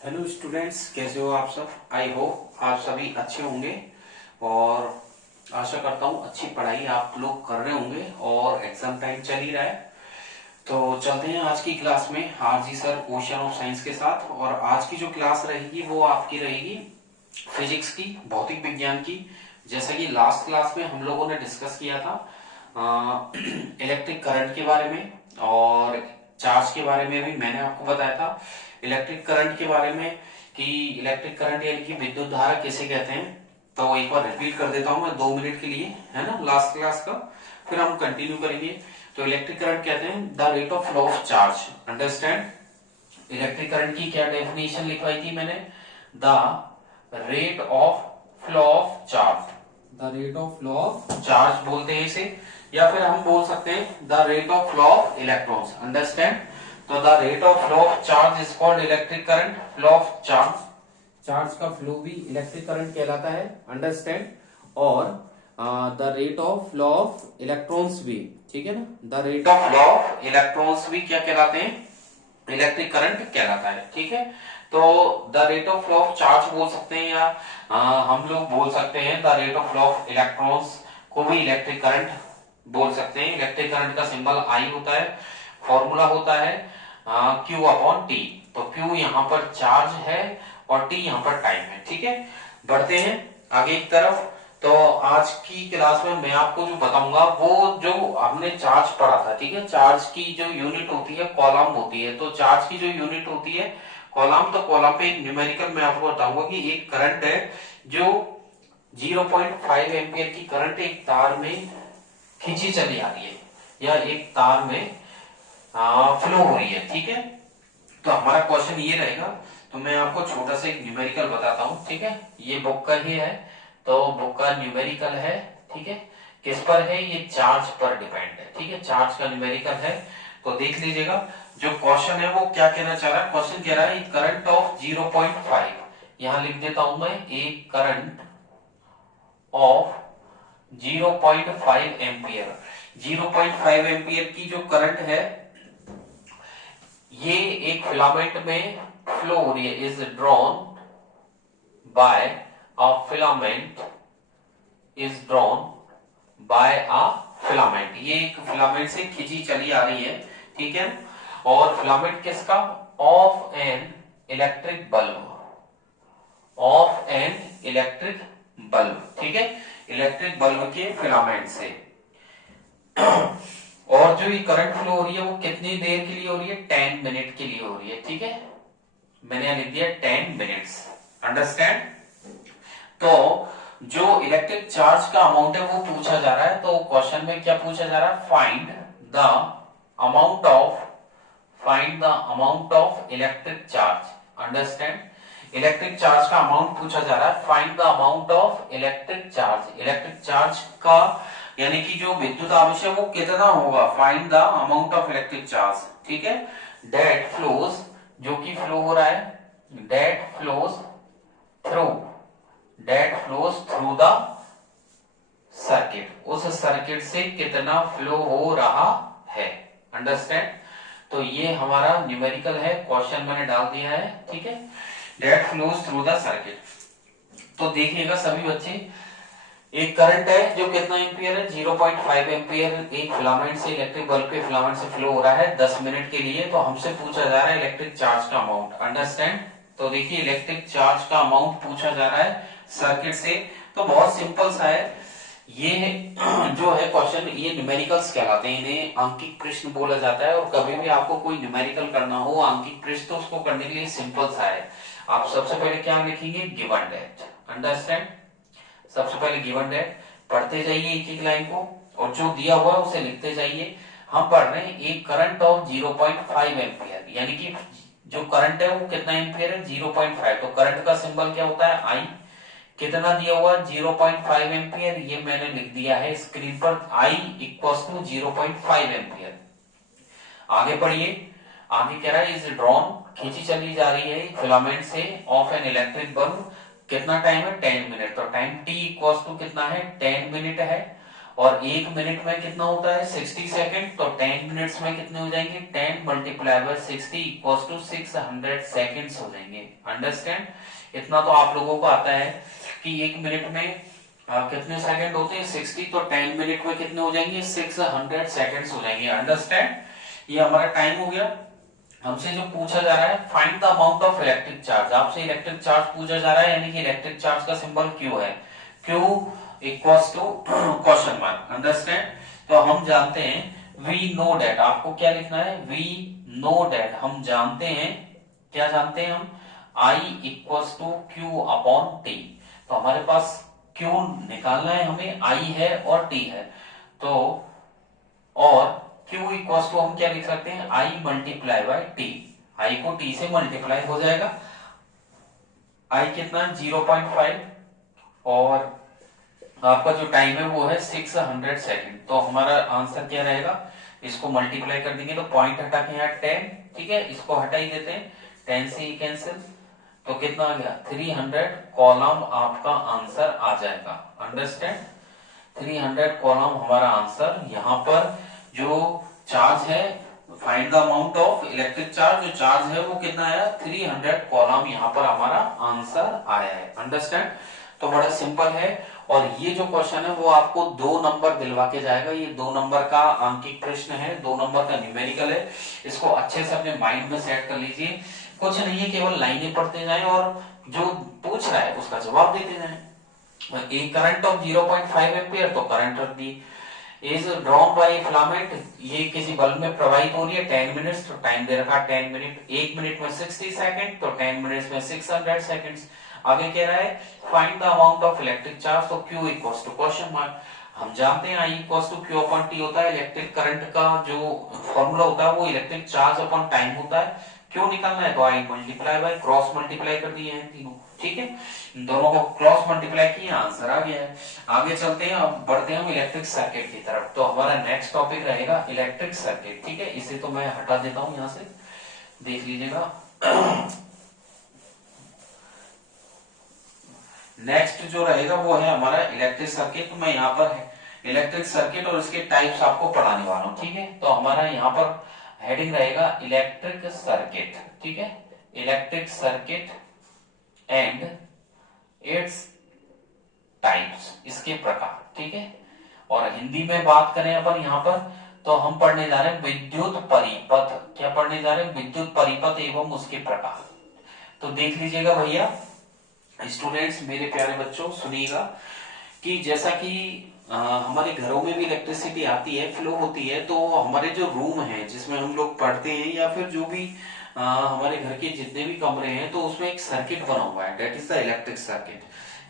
Hello students, कैसे हो आप सब। आई होप आप सभी अच्छे होंगे और आशा करता हूँ अच्छी पढ़ाई आप लोग कर रहे होंगे और एग्जाम टाइम चल ही रहा है। तो चलते हैं आज की क्लास में RG sir ocean of science के साथ। और आज की जो क्लास रहेगी वो आपकी रहेगी फिजिक्स की, भौतिक विज्ञान की। जैसा कि लास्ट क्लास में हम लोगों ने डिस्कस किया था इलेक्ट्रिक करंट के बारे में और चार्ज के बारे में भी मैंने आपको बताया था। इलेक्ट्रिक करंट के बारे में कि इलेक्ट्रिक करंट यानी कि विद्युत धारा किसे कहते हैं, तो एक बार रिपीट कर देता हूं मैं 2 मिनट के लिए, है ना, लास्ट क्लास का। फिर हम कंटिन्यू करेंगे। तो इलेक्ट्रिक करंट कहते हैं the rate of flow of charge. Understand. Electric current की क्या डेफिनेशन लिखवाई थी मैंने, the rate of flow of charge. The rate of flow of charge बोलते हैं इसे, या फिर हम बोल सकते हैं the rate of flow of electrons. Understand. तो the rate of flow of charge is called electric current. Flow of charge, charge का फ्लो भी इलेक्ट्रिक करंट कहलाता है। अंडरस्टैंड। और the rate of flow of electrons भी, ठीक है ना, the rate of flow of electrons भी क्या कहलाते हैं, इलेक्ट्रिक करंट कहलाता है। ठीक है। तो the rate of flow of charge बोल सकते हैं, या हम लोग बोल सकते हैं the rate of flow of electrons को भी इलेक्ट्रिक करंट बोल सकते हैं। इलेक्ट्रिक करंट का सिंबल आई होता है, फॉर्मूला होता है Q अपॉन टी। तो Q यहाँ पर चार्ज है और T यहाँ पर टाइम है। ठीक है। बढ़ते हैं आगे की तरफ। तो आज की क्लास में मैं आपको जो बताऊंगा वो जो हमने चार्ज पढ़ा था, ठीक है। चार्ज की जो यूनिट होती है कॉलम होती है। तो चार्ज की जो यूनिट होती है कॉलम, तो कॉलम पे एक न्यूमेरिकल मैं आपको बताऊंगा कि एक करंट है जो 0.5 एम्पियर की करंट एक तार में खींची चली आ रही है या एक तार में फ्लो हो रही है। ठीक है। तो हमारा क्वेश्चन ये रहेगा। तो मैं आपको छोटा सा एक न्यूमेरिकल बताता हूँ। ठीक है। ये बुक का ही है, तो बुक का न्यूमेरिकल है। ठीक है। किस पर है, ये चार्ज पर डिपेंड है। ठीक है। चार्ज का न्यूमेरिकल है। तो देख लीजिएगा जो क्वेश्चन है वो क्या कहना चाह रहा है। क्वेश्चन कह रहा है करंट ऑफ 0.5, यहां लिख देता हूं मैं, एक करंट ऑफ 0.5 एम्पियर। 0.5 एम्पियर की जो करंट है ये एक फिलामेंट में फ्लो हो रही है, is drawn by a filament, is drawn by a filament. ये एक फिलामेंट से खींची चली आ रही है। ठीक है। और फिलामेंट किसका, of an electric bulb, of an electric bulb. ठीक है। इलेक्ट्रिक बल्ब के फिलामेंट से। और जो ये करंट फ्लो हो रही है वो कितनी देर के लिए हो रही है, 10 मिनट के लिए हो रही है। ठीक है। मैंने यहां लिख दिया 10 मिनट्स। अंडरस्टैंड। तो जो इलेक्ट्रिक चार्ज का अमाउंट है वो पूछा जा रहा है। तो क्वेश्चन में क्या पूछा जा रहा है, find the amount of, find the amount of electric charge. Understand. Electric charge का अमाउंट पूछा जा रहा है। Find the amount of electric charge, electric charge का यानी कि जो विद्युत आवेश है वो कितना होगा, find the amount of electric charge. ठीक है। डेट फ्लोज, जो कि फ्लो हो रहा है, that flows through, that flows through the circuit, उस सर्किट से कितना फ्लो हो रहा है। अंडरस्टैंड। तो ये हमारा न्यूमेरिकल है, क्वेश्चन मैंने डाल दिया है। ठीक है। That flows through the circuit. तो देखिएगा सभी बच्चे, एक करंट है जो कितना एम्पियर है, 0.5 एम्पियर, एक फिलामेंट से, इलेक्ट्रिक बल्ब के फिलामेंट से फ्लो हो रहा है 10 मिनट के लिए। तो हमसे पूछा जा रहा है इलेक्ट्रिक चार्ज का अमाउंट। अंडरस्टैंड। तो देखिए इलेक्ट्रिक चार्ज का अमाउंट पूछा जा रहा है सर्किट से। तो बहुत सिंपल सा है ये जो है क्वेश्चन, ये न्यूमेरिकल्स कहलाते हैं, इन्हें आंकिक प्रश्न बोला जाता है। और कभी भी आपको कोई न्यूमेरिकल करना हो आंकिक प्रश्न, तो उसको करने के लिए सिंपल सा है। आप सबसे पहले क्या लिखेंगे, गिवन डेट। अंडरस्टैंड। सबसे पहले गिवन डेट पढ़ते जाइए एक एक लाइन को, और जो दिया हुआ है उसे लिखते जाइए। हम पढ़ रहे हैं एक करंट ऑफ 0.5 एम्पियर, यानी कि जो करंट है वो कितना एम्पियर है, 0.5। तो करंट का सिंबल क्या होता है, आई। कितना दिया हुआ, 0.5 एम्पियर, ये मैंने लिख दिया है स्क्रीन पर, आई इक्वल्स टू 0.5 एम्पियर। आगे पढ़िए। आगे कह रहा है इज ड्रॉन, खींची चली जा रही है फिलामेंट से, ऑफ एन इलेक्ट्रिक बल्ब। कितना टाइम है, 10 मिनट। तो टाइम टी इक्वल्स टू कितना है, 10 मिनट है। और 1 मिनट में कितना होता है 60 सेकंड, तो 10 मिनट्स में कितने हो जाएंगे 10 multiply by 60 equals to 600 seconds हो जाएंगे। अंडरस्टैंड? इतना तो आप लोगों को आता है कि 1 मिनट में कितने सेकंड होते हैं 60, तो 10 मिनट में कितने हो जाएंगे 600 सेकंड्स हो जाएंगे। अंडरस्टैंड? ये हमारा टाइम हो गया। हमसे जो पूछा जा रहा है find the amount of electric charge, आपसे इलेक्ट्रिक चार्ज पूछा जा रहा है, यानी कि इलेक्ट्रिक चार्ज का सिंबल क्यू है, Q equals to question mark. Understand? तो हम जानते हैं वी नो डेट, आपको क्या लिखना है वी नो डेट, हम जानते हैं, क्या जानते हैं हम, I equals to Q upon T. तो हमारे पास क्यू निकालना है हमें, आई है और टी है, तो और Q इक्वल्स टू हम क्या लिख सकते हैं I multiply by T, I को T से मल्टीप्लाई हो जाएगा, I कितना 0.5 और आपका जो टाइम है वो है 600 सेकंड। तो हमारा आंसर क्या रहेगा, इसको मल्टीप्लाई कर देंगे तो पॉइंट हटा के यहाँ 10, ठीक है, इसको हटा ही देते हैं, 10 से ही कैंसिल, तो कितना आ गया 300 कॉलम आपका आंसर आ जाएगा। अंडरस्टैंड? 300 कॉलम हमारा आंसर। यहाँ पर जो चार्ज है find the amount of electric charge, जो चार्ज है वो कितना आया 300 कॉलम, यहाँ पर हमारा आंसर आया है। अंडरस्टैंड? तो बड़ा सिंपल है, और ये जो क्वेश्चन है वो आपको 2 नंबर दिलवा के जाएगा। ये 2 नंबर का आंकिक प्रश्न है, 2 नंबर का न्यूमेरिकल है, इसको अच्छे से अपने माइंड में सेट कर लीजिए। कुछ नहीं है, केवल लाइनें पढ़ते जाएं और जो पूछ रहा है उसका जवाब देते जाएं। एक करंट ऑफ 0.5 एम्पियर, तो करंट रख दी, इज ड्रॉन बाय फिलामेंट, ये किसी बल्ब में प्रवाहित हो रही है 10 मिनट्स, तो टाइम दे रखा 10 मिनट, 1 मिनट में 60 सेकंड, तो 10 मिनट्स में 600 सेकंड्स। आगे कह रहा है find the amount of electric charge, तो Q equals to question mark. हम जानते हैं I equals to Q upon T होता है, इलेक्ट्रिक करंट का जो फॉर्मूला होता है वो इलेक्ट्रिक चार्ज अपॉन टाइम होता है। क्यों निकालना है, तो I multiply by cross multiply कर दिए हैं तीनों, ठीक है, इन दोनों को क्रॉस मल्टीप्लाई किया, आंसर आ गया है। आगे चलते हैं, अब बढ़ते हैं हम इलेक्ट्रिक सर्किट की तरफ। तो हमारा नेक्स्ट टॉपिक रहेगा इलेक्ट्रिक सर्किट, ठीक है, इसे तो मैं हटा देता हूं यहां से, देख लीजिएगा। नेक्स्ट जो रहेगा वो है हमारा इलेक्ट्रिक सर्किट। तो मैं यहाँ पर इलेक्ट्रिक सर्किट और इसके टाइप्स आपको पढ़ाने वाला हूँ, ठीक है। तो हमारा यहाँ पर हेडिंग रहेगा इलेक्ट्रिक सर्किट, ठीक है, electric circuit and its types, इसके प्रकार, ठीक है। और हिंदी में बात करें अपन यहाँ पर, तो हम पढ़ने जा रहे हैं विद्युत परिपथ। क्या पढ़ने जा रहे हैं, विद्युत परिपथ एवं उसके प्रकार। तो देख लीजिएगा भैया स्टूडेंट्स, मेरे प्यारे बच्चों, सुनिएगा कि जैसा कि हमारे घरों में भी इलेक्ट्रिसिटी आती है, फ्लो होती है, तो हमारे जो रूम है जिसमें हम लोग पढ़ते हैं या फिर जो भी हमारे घर के जितने भी कमरे हैं, तो उसमें एक सर्किट बना हुआ है, that is the electric circuit,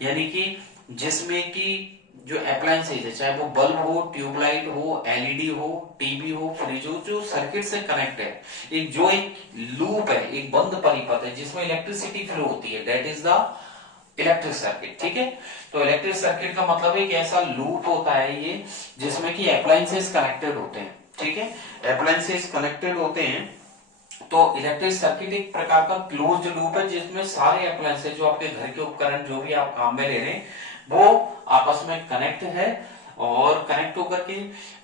यानी कि जिसमें कि जो अप्लायंसेज है, चाहे वो बल्ब हो, ट्यूबलाइट हो, एलईडी हो, टीवी हो, फ्रिज हो, जो सर्किट से कनेक्ट है, एक लूप है, एक बंद परिपथ है जिसमें इलेक्ट्रिसिटी फ्लो होती है, that is the electric circuit, ठीक है। तो इलेक्ट्रिक सर्किट का मतलब एक ऐसा लूप होता है ये जिसमें कि अप्लायंसेस कनेक्टेड होते हैं, ठीक है, अप्लायंसेस कनेक्टेड होते हैं। तो इलेक्ट्रिक सर्किट एक प्रकार का क्लोज्ड लूप है जिसमें सारे अप्लायंसेस, जो आपके घर के उपकरण जो भी आप काम में ले रहे हैं, वो आपस में कनेक्ट है, और कनेक्ट होकर के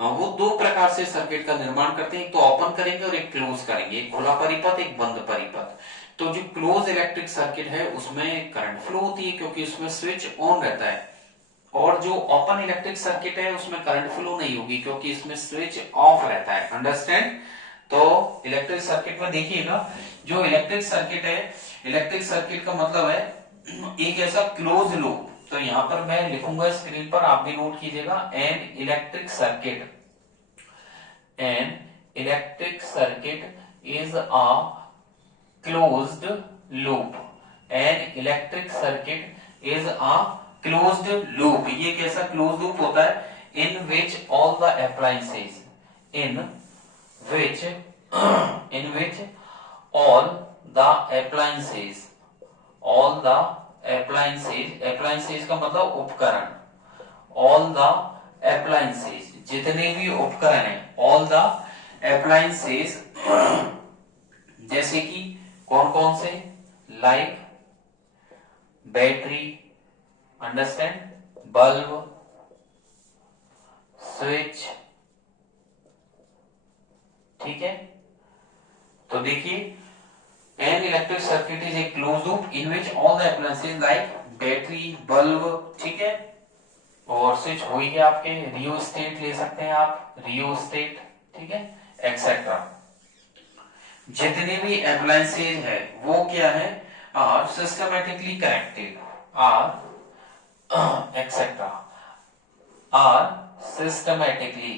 वो 2 प्रकार से सर्किट का निर्माण करते हैं, एक तो ओपन करेंगे और एक क्लोज करेंगे, एक खुला परिपथ, एक बंद परिपथ। तो जो क्लोज इलेक्ट्रिक सर्किट है उसमें करंट फ्लो होती है क्योंकि उसमें स्विच ऑन रहता है, और जो ओपन इलेक्ट्रिक सर्किट है उसमें करंट फ्लो नहीं होगी क्योंकि इसमें स्विच ऑफ रहता है। अंडरस्टैंड? तो इलेक्ट्रिक सर्किट में देखिएगा, जो इलेक्ट्रिक सर्किट है, इलेक्ट्रिक सर्किट का मतलब है एक ऐसा क्लोज लूप। तो यहां पर मैं लिखूंगा स्क्रीन पर, आप भी नोट कीजिएगा, N electric circuit is a closed loop, an electric circuit is a closed loop। ये कैसा closed loop होता है, in which all the appliances in which all the appliances का मतलब उपकरण, all the appliances जितने भी उपकरण हैं, all the appliances जैसे कि कौन कौन से, like battery, understand, bulb, switch, ठीक है। तो देखिए N electric circuit is a close loop in which all the appliances like battery, bulb, ठीक है, और स्विच हो ही गया आपके, रियोस्टेट ले सकते हैं आप, रियोस्टेट, ठीक है, एक्सेट्रा। जितने भी एप्लायंसेज है वो क्या है, are systematically connected, are etcetera, are systematically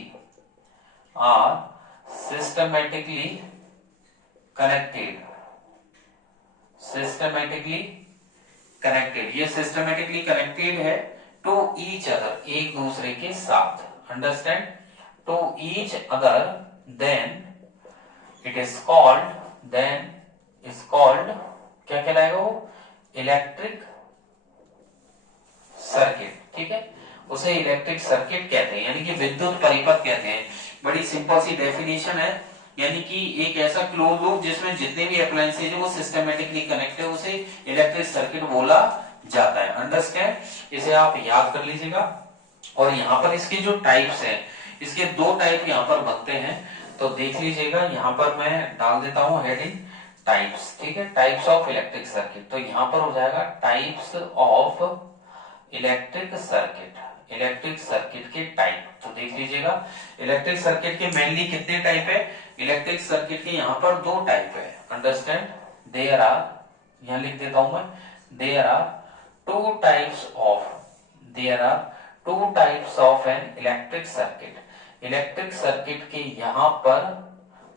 connected, systematically connected, ये सिस्टमेटिकली कनेक्टेड है टू ईच अदर, एक दूसरे के साथ, understand, to each other, then it is called, क्या कहलाएगा वो, इलेक्ट्रिक सर्किट, ठीक है, उसे इलेक्ट्रिक सर्किट कहते हैं, यानी कि विद्युत परिपथ कहते हैं। बड़ी सिंपल सी डेफिनेशन है, यानी कि एक ऐसा क्लोज लूप जिसमें जितने भी अप्लायंसेज है वो सिस्टमेटिकली कनेक्ट है, उसे इलेक्ट्रिक सर्किट बोला जाता है, अंडरस्टैंड। इसे आप याद कर लीजिएगा। और यहाँ पर इसके जो टाइप्स हैं, इसके दो टाइप यहाँ पर बनते हैं, तो देख लीजिएगा। यहाँ पर मैं डाल देता हूँ हेडिंग टाइप्स, ठीक है, टाइप्स ऑफ इलेक्ट्रिक सर्किट। तो यहाँ पर हो जाएगा टाइप्स ऑफ इलेक्ट्रिक सर्किट के टाइप। तो देख लीजिएगा, इलेक्ट्रिक सर्किट के मेनली कितने टाइप है, इलेक्ट्रिक सर्किट के यहाँ पर दो टाइप है, अंडरस्टैंड। देयर आर, यहाँ लिख देता हूं मैं, there are two types of an electric circuit. Electric circuit के यहाँ पर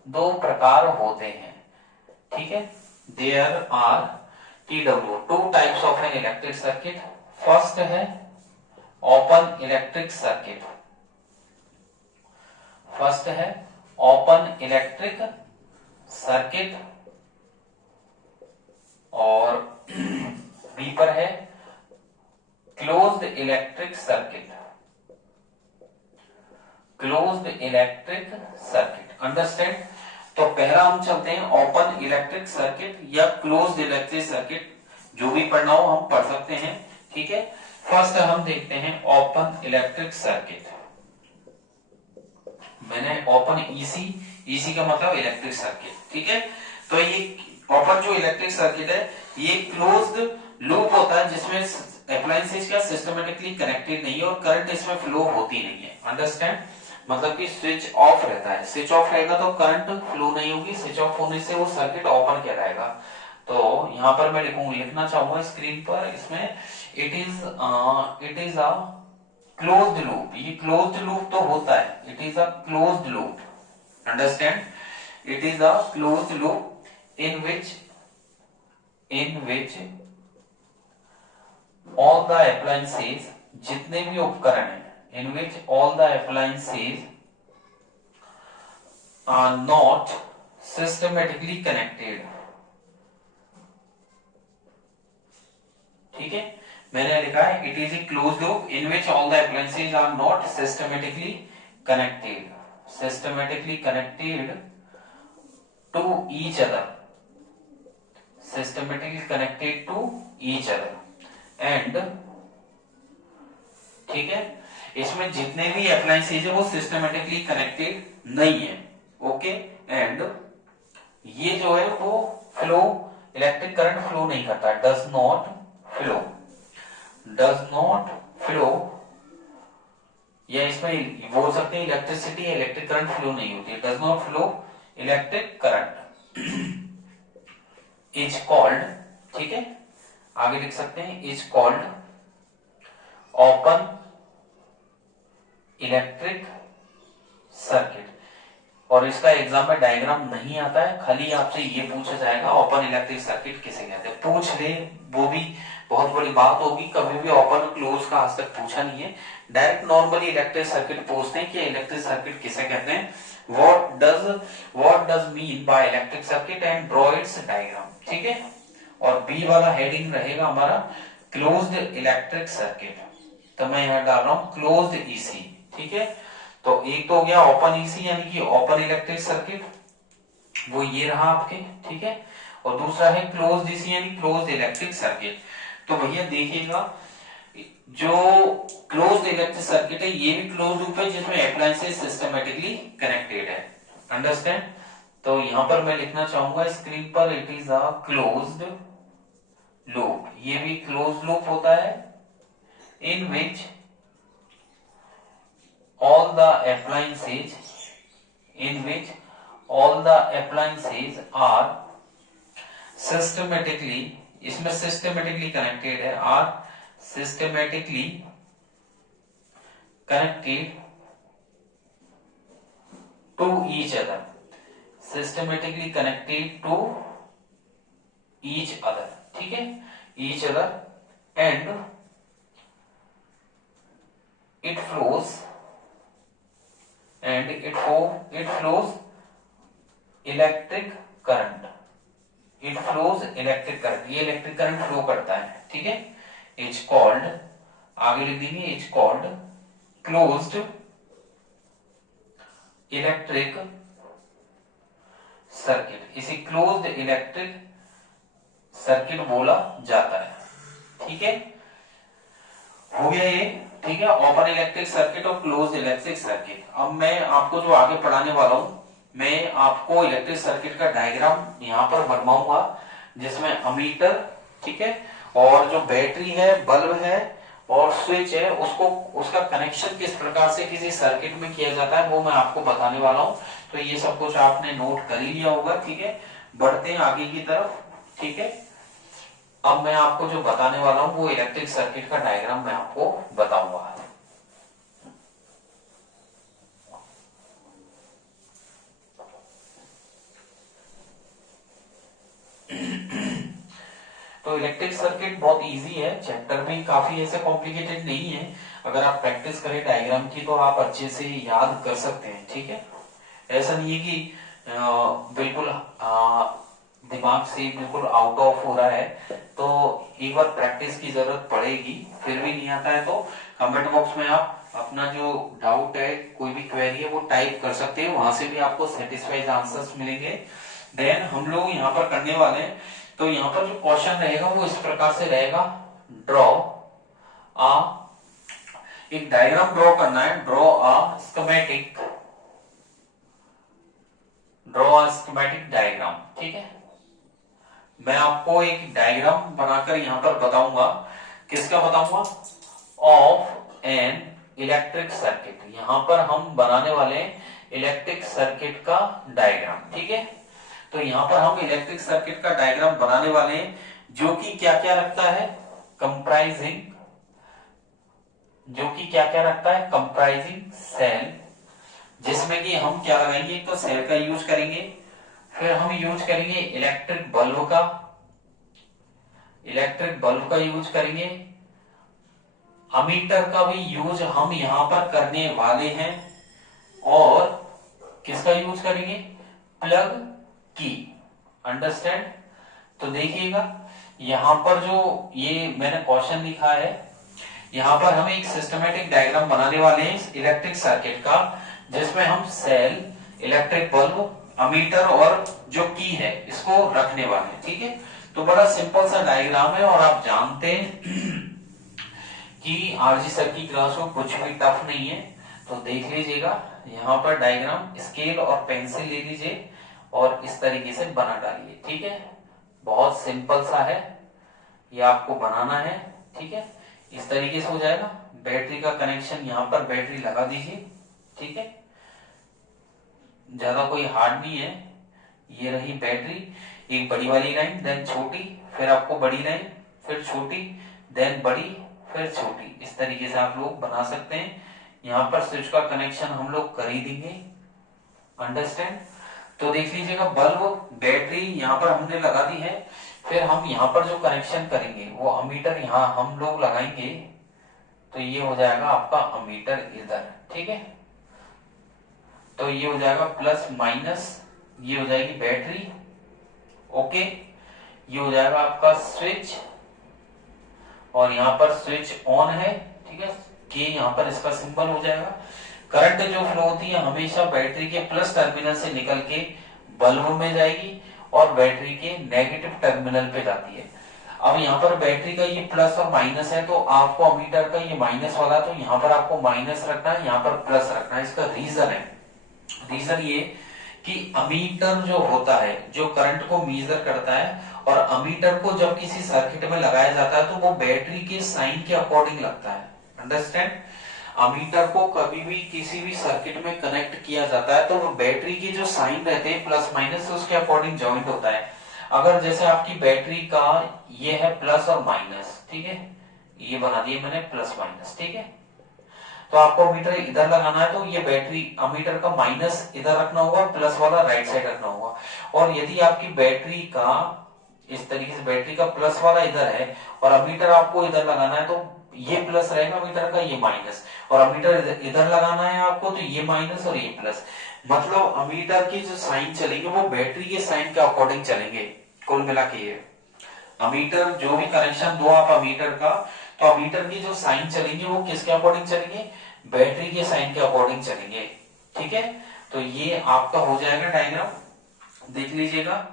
दो प्रकार होते हैं, ठीक है। There are TW, two types of an electric circuit. First है ओपन इलेक्ट्रिक सर्किट, और बी पर है क्लोज्ड इलेक्ट्रिक सर्किट, अंडरस्टैंड। तो पहला हम चलते हैं ओपन इलेक्ट्रिक सर्किट या क्लोज्ड इलेक्ट्रिक सर्किट, जो भी पढ़ना हो हम पढ़ सकते हैं, ठीक है। फर्स्ट हम देखते हैं ओपन इलेक्ट्रिक सर्किट। मैंने ओपन ईसी का मतलब इलेक्ट्रिक सर्किट, ठीक है। तो ये ओपन जो इलेक्ट्रिक सर्किट है, ये क्लोज्ड लूप होता है जिसमें अप्लायंसेज का सिस्टमेटिकली कनेक्टेड नहीं है और करंट इसमें फ्लो होती नहीं है, अंडरस्टैंड। मतलब कि स्विच ऑफ रहता है, स्विच ऑफ रहेगा तो करंट फ्लो नहीं होगी, स्विच ऑफ होने से वो सर्किट ओपन कहलाएगा। तो यहाँ पर मैं लिखना चाहूंगा स्क्रीन पर, इसमें it is a closed loop. ये क्लोज्ड लूप तो होता है, it is a closed loop, understand. It is a closed loop in which all the appliances, जितने भी उपकरण हैं, in which all the appliances are not systematically connected, ठीक है। मैंने लिखा है it is a closed loop in which all the appliances are not systematically connected to each other, and, ठीक है। इसमें जितने भी अप्लायंसेज है वो सिस्टमेटिकली कनेक्टेड नहीं है, ओके। एंड ये जो है वो फ्लो, इलेक्ट्रिक करंट फ्लो नहीं करता, डज नॉट फ्लो, या इसमें बोल सकते हैं इलेक्ट्रिसिटी या इलेक्ट्रिक करंट फ्लो नहीं होती है, does not flow electric current is called, ठीक है, आगे लिख सकते हैं, is called open electric circuit. और इसका एग्जाम में डायग्राम नहीं आता है, खाली आपसे ये पूछा जाएगा ओपन इलेक्ट्रिक सर्किट किसे कहते हैं, पूछ ले, वो भी बहुत बड़ी बात होगी। कभी भी ओपन क्लोज का आज तक पूछा नहीं है, डायरेक्ट नॉर्मली इलेक्ट्रिक सर्किट पूछते हैं कि इलेक्ट्रिक सर्किट किसे कहते हैं, what does mean by electric circuit and draw it's diagram, ठीक है। और बी वाला हेडिंग रहेगा हमारा क्लोज्ड इलेक्ट्रिक सर्किट, तो मैं यहां डाल रहा हूं क्लोज्ड ईसी, ठीक है। तो एक तो हो गया ओपन ईसी यानी कि ओपन इलेक्ट्रिक सर्किट, वो ये रहा आपके, ठीक है। और दूसरा है क्लोज्ड ईसी यानी क्लोज्ड इलेक्ट्रिक सर्किट। तो भैया देखिएगा, जो क्लोज्ड इलेक्ट्रिक सर्किट है ये भी क्लोज लूप है जिसमें अप्लायंसेस सिस्टमेटिकली कनेक्टेड है। अंडरस्टैंड? तो यहां पर मैं लिखना चाहूंगा स्क्रीन पर, it is a closed loop. ये भी क्लोज लूप होता है इन विच all the appliances are systematically, इसमें systematically connected है, are systematically connected to each other, systematically connected to each other, ठीक है, each other, and it flows electric current, it flows electric current, ये electric current flow करता है, ठीक है। It's called, आगे लिख देंगे, it's called closed electric circuit, इसे क्लोज्ड इलेक्ट्रिक सर्किट बोला जाता है, ठीक है। हो गया ये, ठीक है, ओपन इलेक्ट्रिक सर्किट और क्लोज्ड इलेक्ट्रिक सर्किट। अब मैं आपको जो आगे पढ़ाने वाला हूं, मैं आपको इलेक्ट्रिक सर्किट का डायग्राम यहां पर बनवाऊंगा जिसमें अमीटर, ठीक है, और जो बैटरी है, बल्ब है और स्विच है, उसको उसका कनेक्शन किस प्रकार से किसी सर्किट में किया जाता है वो मैं आपको बताने वाला हूं। तो ये सब कुछ आपने नोट कर ही लिया होगा, ठीक है। बढ़ते हैं आगे की तरफ, ठीक है। अब मैं आपको जो बताने वाला हूं वो इलेक्ट्रिक सर्किट का डायग्राम मैं आपको बताऊंगा। तो इलेक्ट्रिक सर्किट बहुत इजी है, चैप्टर भी काफी ऐसे कॉम्प्लिकेटेड नहीं है। अगर आप प्रैक्टिस करें डायग्राम की तो आप अच्छे से याद कर सकते हैं, ठीक है। ऐसा नहीं है कि बिल्कुल दिमाग से बिल्कुल आउट ऑफ हो रहा है, तो एक बार प्रैक्टिस की जरूरत पड़ेगी। फिर भी नहीं आता है तो कमेंट बॉक्स में आप अपना जो डाउट है, कोई भी क्वेरी है वो टाइप कर सकते हैं, वहां से भी आपको सेटिस्फाइड आंसर्स मिलेंगे। देन हम लोग यहाँ पर करने वाले हैं, तो यहाँ पर जो क्वेश्चन रहेगा वो इस प्रकार से रहेगा, ड्रॉ आ, एक डायग्राम ड्रॉ करना है, ड्रॉ आ स्कीमेटिक डायग्राम, ठीक है। मैं आपको एक डायग्राम बनाकर यहां पर बताऊंगा, किसका बताऊंगा, ऑफ एन इलेक्ट्रिक सर्किट। यहां पर हम बनाने वाले हैं इलेक्ट्रिक सर्किट का डायग्राम, ठीक है। तो यहां पर हम इलेक्ट्रिक सर्किट का डायग्राम बनाने वाले हैं जो कि क्या क्या रखता है, कंप्राइजिंग, जो कि क्या क्या रखता है, कंप्राइजिंग सेल, जिसमें कि हम क्या लगाएंगे, तो सेल का यूज करेंगे, फिर हम यूज करेंगे इलेक्ट्रिक बल्ब का यूज करेंगे, अमीटर का भी यूज हम यहां पर करने वाले हैं, और किसका यूज करेंगे, प्लग की। अंडरस्टैंड? तो देखिएगा यहां पर जो ये मैंने क्वेश्चन लिखा है, यहां पर हम एक सिस्टमेटिक डायग्राम बनाने वाले हैं इलेक्ट्रिक सर्किट का, जिसमें हम सेल, इलेक्ट्रिक बल्ब, अमीटर और जो की है इसको रखने वाले हैं, ठीक है। तो बड़ा सिंपल सा डायग्राम है, और आप जानते हैं कि आरजी सर की क्लास में कुछ भी टफ नहीं है। तो देख लीजिएगा यहाँ पर डायग्राम, स्केल और पेंसिल ले लीजिए और इस तरीके से बना डालिए, ठीक है। बहुत सिंपल सा है, ये आपको बनाना है, ठीक है। इस तरीके से हो जाएगा। बैटरी का कनेक्शन यहाँ पर बैटरी लगा दीजिए, ठीक है, ज्यादा कोई हार्ड नहीं है। ये रही बैटरी, एक बड़ी वाली लाइन, देन छोटी, फिर आपको बड़ी लाइन, फिर छोटी, देन बड़ी, फिर छोटी। इस तरीके से आप लोग बना सकते हैं। यहाँ पर स्विच का कनेक्शन हम लोग कर ही देंगे। अंडरस्टैंड? तो देख लीजिएगा, बल्ब, बैटरी यहाँ पर हमने लगा दी है। फिर हम यहाँ पर जो कनेक्शन करेंगे वो अमीटर यहाँ हम लोग लगाएंगे, तो ये हो जाएगा आपका अमीटर इधर, ठीक है। तो ये हो जाएगा प्लस माइनस, ये हो जाएगी बैटरी, ओके। ये हो जाएगा आपका स्विच, और यहाँ पर स्विच ऑन है, ठीक है, के यहाँ पर इसका सिंबल हो जाएगा। करंट जो फ्लो होती है हमेशा बैटरी के प्लस टर्मिनल से निकल के बल्ब में जाएगी और बैटरी के नेगेटिव टर्मिनल पे जाती है। अब यहाँ पर बैटरी का ये प्लस और माइनस है, तो आपको अमीटर का ये माइनस वाला, तो यहाँ पर आपको माइनस रखना है, यहाँ पर प्लस रखना है। इसका रीजन है, रीजन ये कि अमीटर जो होता है, जो करंट को मेजर करता है, और अमीटर को जब किसी सर्किट में लगाया जाता है तो वो बैटरी के साइन के अकॉर्डिंग लगता है। अंडरस्टैंड? अमीटर को कभी भी किसी भी सर्किट में कनेक्ट किया जाता है तो वो बैटरी के जो साइन रहते हैं प्लस माइनस, उसके अकॉर्डिंग ज्वाइंट होता है। अगर जैसे आपकी बैटरी का ये है प्लस और माइनस, ठीक है, ये बना दिए मैंने प्लस माइनस, ठीक है, तो आपको अमीटर इधर लगाना है, तो ये बैटरी अमीटर का माइनस इधर रखना होगा, प्लस वाला राइट साइड रखना होगा। और यदि आपकी बैटरी का इस तरीके से बैटरी का प्लस वाला इधर है और अमीटर आपको इधर लगाना है, तो ये प्लस रहेगा अमीटर का, ये माइनस, और अमीटर इधर लगाना है आपको, तो ये माइनस और ये प्लस। मतलब अमीटर की जो साइन चलेंगे वो बैटरी के साइन के अकॉर्डिंग चलेंगे। कुल मिला के ये अमीटर, जो भी कनेक्शन दो आप अमीटर का, तो अमीटर की जो साइन चलेंगे वो किसके अकॉर्डिंग चलेंगे? बैटरी के साइन के अकॉर्डिंग चलेंगे। ठीक है, तो ये आपका हो जाएगा डायग्राम, देख लीजिएगा।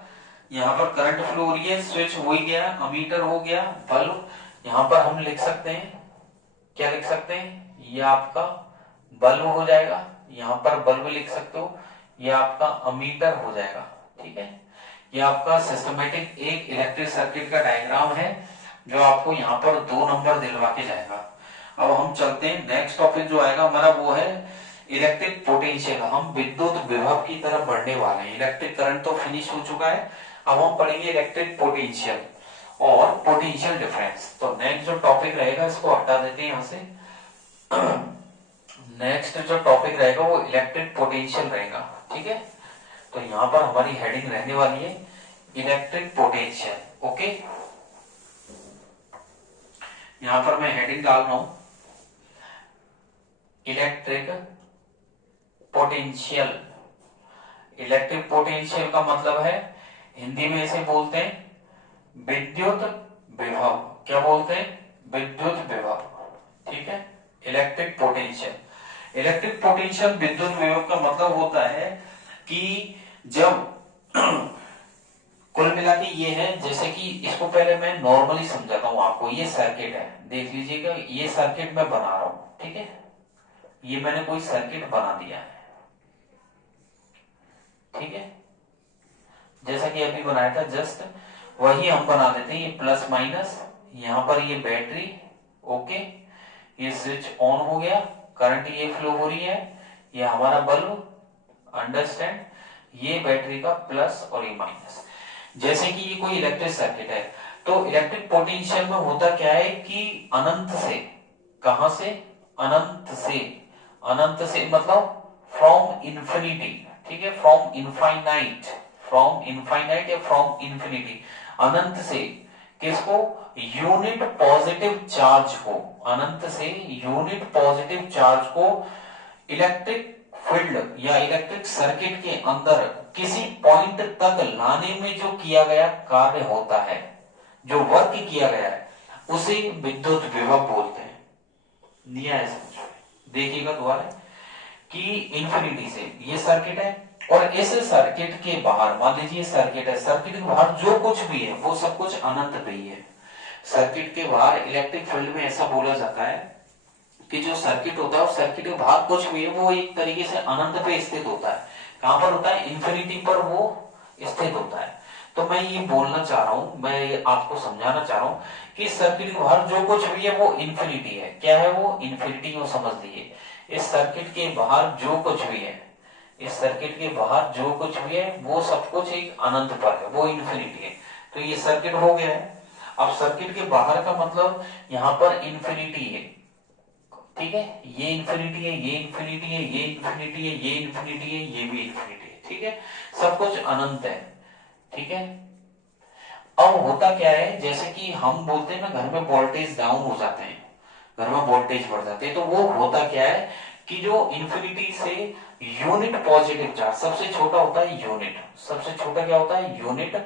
यहाँ पर करंट फ्लो हो रही है, स्विच हो ही गया, अमीटर हो गया, बल्ब। यहाँ पर हम लिख सकते हैं, क्या लिख सकते हैं? ये आपका बल्ब हो जाएगा, यहाँ पर बल्ब लिख सकते हो, ये आपका अमीटर हो जाएगा। ठीक है, ये आपका सिस्टमेटिक एक इलेक्ट्रिक सर्किट का डायग्राम है जो आपको यहाँ पर 2 नंबर दिलवा के जाएगा। अब हम चलते हैं, नेक्स्ट टॉपिक जो आएगा हमारा वो है इलेक्ट्रिक पोटेंशियल। हम विद्युत विभव की तरफ बढ़ने वाले हैं। इलेक्ट्रिक करंट तो फिनिश हो चुका है, अब हम पढ़ेंगे इलेक्ट्रिक पोटेंशियल और पोटेंशियल डिफरेंस। तो नेक्स्ट जो टॉपिक रहेगा इसको हटा देते हैं यहाँ से। नेक्स्ट जो टॉपिक रहेगा वो इलेक्ट्रिक पोटेंशियल रहेगा। ठीक है, तो यहाँ पर हमारी हेडिंग रहने वाली है इलेक्ट्रिक पोटेंशियल। ओके, यहां पर मैं हेडिंग डाल रहा हूं इलेक्ट्रिक पोटेंशियल। इलेक्ट्रिक पोटेंशियल का मतलब है, हिंदी में इसे बोलते हैं विद्युत विभव। क्या बोलते हैं? विद्युत विभव। ठीक है, इलेक्ट्रिक पोटेंशियल। इलेक्ट्रिक पोटेंशियल विद्युत विभव का मतलब होता है कि जब कुल मिला के ये है, जैसे कि इसको पहले मैं नॉर्मली समझाता हूं आपको। ये सर्किट है, देख लीजिएगा, ये सर्किट मैं बना रहा हूं। ठीक है, ये मैंने कोई सर्किट बना दिया है। ठीक है, जैसा कि अभी बनाया था जस्ट वही हम बना देते हैं। ये प्लस माइनस, यहां पर ये बैटरी। ओके, ये स्विच ऑन हो गया, करंट ये फ्लो हो रही है, ये हमारा बल्ब। अंडरस्टैंड? ये बैटरी का प्लस और ये माइनस। जैसे कि ये कोई इलेक्ट्रिक सर्किट है, तो इलेक्ट्रिक पोटेंशियल में होता क्या है कि अनंत से, कहां से? अनंत से। अनंत से मतलब फ्रॉम इंफिनिटी। ठीक है, फ्रॉम इनफाइनाइट, फ्रॉम इनफाइनाइट या फ्रॉम इंफिनिटी, अनंत से। किसको? यूनिट पॉजिटिव चार्ज को, अनंत से यूनिट पॉजिटिव चार्ज को इलेक्ट्रिक फील्ड या इलेक्ट्रिक सर्किट के अंदर किसी पॉइंट तक लाने में जो किया गया कार्य होता है, जो वर्क किया गया है, उसे विद्युत विभव बोलते हैं। दिया है समझ? देखिएगा दोबारा कि इंफिनिटी से ये सर्किट है, और इस सर्किट के बाहर, मान लीजिए सर्किट है, सर्किट के बाहर जो कुछ भी है वो सब कुछ अनंत पे ही है। सर्किट के बाहर इलेक्ट्रिक फील्ड में ऐसा बोला जाता है कि जो सर्किट होता है, उस सर्किट के बाहर कुछ भी है वो एक तरीके से अनंत पे स्थित होता है। कहां पर होता है? इंफिनिटी पर वो स्थित होता है। तो मैं ये बोलना चाह रहा हूं, मैं आपको समझाना चाह रहा हूं कि सर्किट के बाहर जो कुछ भी है वो इंफिनिटी है। क्या है वो? इंफिनिटी को समझ लीजिए। इस सर्किट के बाहर जो कुछ भी है, इस सर्किट के बाहर जो कुछ भी है वो सब कुछ एक अनंत पर है, वो इंफिनिटी है। तो ये सर्किट हो गया है। अब सर्किट के बाहर का मतलब यहाँ पर इंफिनिटी है। ठीक है, ये इंफिनिटी है, ये इंफिनिटी है, ये इंफिनिटी है, ये इंफिनिटी है, ये भी इंफिनिटी है। ठीक है, सब कुछ अनंत है। ठीक है, अब होता क्या है, जैसे कि हम बोलते हैं ना, घर में वोल्टेज डाउन हो जाते हैं, घर में वोल्टेज बढ़ जाते हैं, तो वो होता क्या है कि जो इंफिनिटी से यूनिट पॉजिटिव चार्ज, सबसे छोटा होता है यूनिट, सबसे छोटा क्या होता है? Unit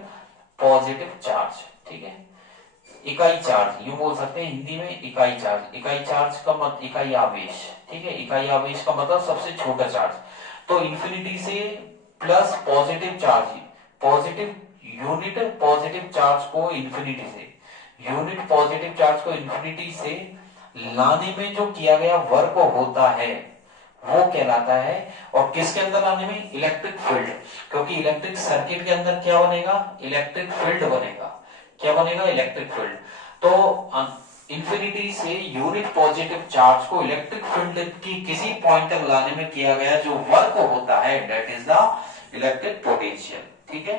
positive charge. ठीक है, इकाई चार्ज यूं बोल सकते हैं हिंदी में, इकाई चार्ज। इकाई चार्ज का मतलब इकाई आवेश। ठीक है, इकाई आवेश का मतलब सबसे छोटा चार्ज। तो इंफिनिटी से plus positive charge, positive unit positive charge को इंफिनिटी से यूनिट पॉजिटिव चार्ज को इंफिनिटी से लाने में जो किया गया वर्क होता है वो कहलाता है। और किसके अंदर लाने में? इलेक्ट्रिक फील्ड, क्योंकि इलेक्ट्रिक सर्किट के अंदर क्या बनेगा? इलेक्ट्रिक फील्ड बनेगा। क्या बनेगा? Electric field. तो इंफिनिटी से यूनिट पॉजिटिव चार्ज को इलेक्ट्रिक फील्ड की किसी पॉइंट तक लाने में किया गया जो वर्क होता है that is the electric potential. ठीक है,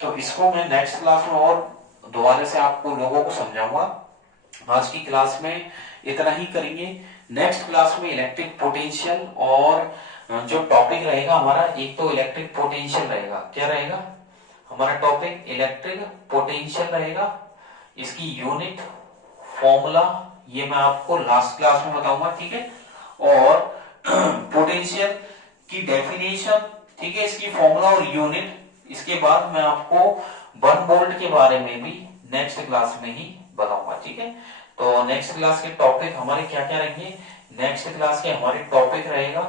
तो इसको मैं नेक्स्ट क्लास में और दोबारा से आपको लोगों को समझाऊंगा। आज की क्लास में इतना ही करेंगे। नेक्स्ट क्लास में इलेक्ट्रिक पोटेंशियल और जो टॉपिक रहेगा हमारा, एक तो इलेक्ट्रिक पोटेंशियल रहेगा। क्या रहेगा हमारा टॉपिक? इलेक्ट्रिक पोटेंशियल रहेगा। इसकी यूनिट, फॉर्मूला ये मैं आपको लास्ट क्लास में बताऊंगा। ठीक है, और पोटेंशियल की डेफिनेशन, ठीक है, इसकी फॉर्मूला और यूनिट, इसके बाद मैं आपको 1 वोल्ट के बारे में भी नेक्स्ट क्लास में ही बताऊंगा। ठीक है, तो नेक्स्ट क्लास के टॉपिक हमारे क्या क्या रहेंगे? नेक्स्ट क्लास के हमारे टॉपिक रहेगा,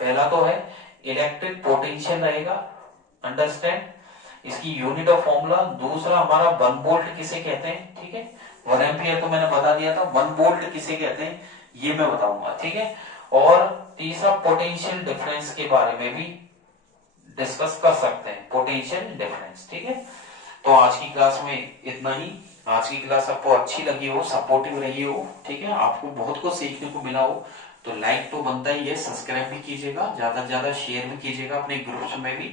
पहला तो है इलेक्ट्रिक पोटेंशियल रहेगा, अंडरस्टैंड, इसकी यूनिट ऑफ फॉर्मूला। दूसरा हमारा 1 वोल्ट किसे कहते हैं? ठीक है, 1 एम्पियर तो मैंने बता दिया था, 1 वोल्ट किसे कहते हैं ये मैं बताऊंगा। ठीक है, और तीसरा पोटेंशियल डिफरेंस के बारे में भी डिस्कस कर सकते हैं, पोटेंशियल डिफरेंस। ठीक है, तो आज की क्लास में इतना ही। आज की क्लास आपको अच्छी लगी हो, सपोर्टिव रही हो, ठीक है, आपको बहुत कुछ सीखने को मिला हो, तो लाइक तो बनता ही है, सब्सक्राइब भी कीजिएगा, ज्यादा से ज्यादा शेयर भी कीजिएगा अपने ग्रुप्स में भी।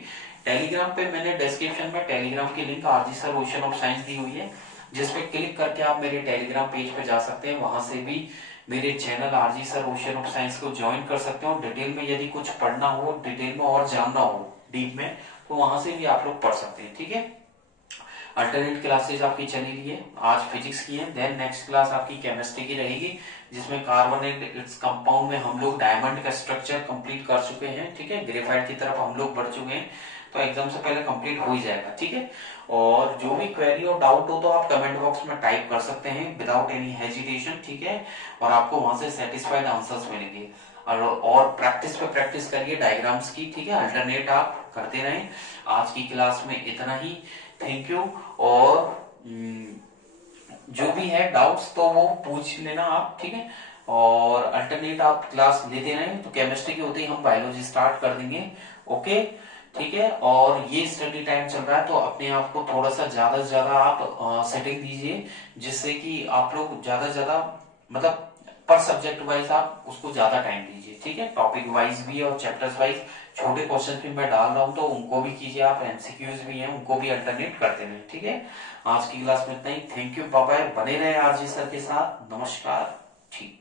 टेलीग्राम पे मैंने डिस्क्रिप्शन में टेलीग्राम की link RG sir ocean of science दी हुई है, जिसपे क्लिक करके आप मेरे टेलीग्राम पेज पे जा सकते हैं। वहां से भी मेरे channel RG sir ocean of science को ज्वाइन कर सकते हो। डिटेल में यदि कुछ पढ़ना हो, डिटेल में और जानना हो डीप में, तो वहां से भी आप लोग पढ़ सकते हैं। ठीक है, अल्टरनेट क्लासेस आपकी चली रही है, आज फिजिक्स की है, देन नेक्स्ट क्लास आपकी केमिस्ट्री की रहेगी, जिसमें कार्बन एंड इट्स कंपाउंड में हम लोग डायमंड का स्ट्रक्चर कंप्लीट कर चुके हैं। ठीक है, ग्रेफाइट की तरफ हम लोग बढ़ चुके हैं, तो एग्जाम से पहले कंप्लीट हो ही जाएगा। ठीक है, और जो भी क्वेरी और डाउट हो तो आप कमेंट बॉक्स में टाइप कर सकते हैं विदाउट एनी हेजिटेशन। ठीक है, और आपको वहां से सेटिस्फाइड आंसर्स मिलेंगे। और प्रैक्टिस पे प्रैक्टिस करिए डायग्राम्स की। ठीक है, अल्टरनेट आप करते रहें। आज की क्लास में इतना ही, थैंक यू। और जो भी है डाउट्स तो वो पूछ लेना आप। ठीक है, और अल्टरनेट आप क्लास लेते रहें, तो केमिस्ट्री के होते ही हम बायोलॉजी स्टार्ट कर देंगे। ओके, ठीक है, और ये स्टडी टाइम चल रहा है, तो अपने आप को थोड़ा सा ज्यादा से ज्यादा आप सेटिंग दीजिए, जिससे कि आप लोग ज्यादा से ज्यादा मतलब पर सब्जेक्ट वाइज आप उसको ज्यादा टाइम दीजिए। ठीक है, टॉपिक वाइज भी और चैप्टर्स वाइज छोटे क्वेश्चन भी मैं डाल रहा हूं, तो उनको भी कीजिए आप, एमसीक्यूज भी हैं उनको भी अल्टरनेट करते रहें। ठीक है, आज की क्लास में इतना ही, थैंक यू, बाय बाय, बने रहे आरजी सर के साथ, नमस्कार। ठीक।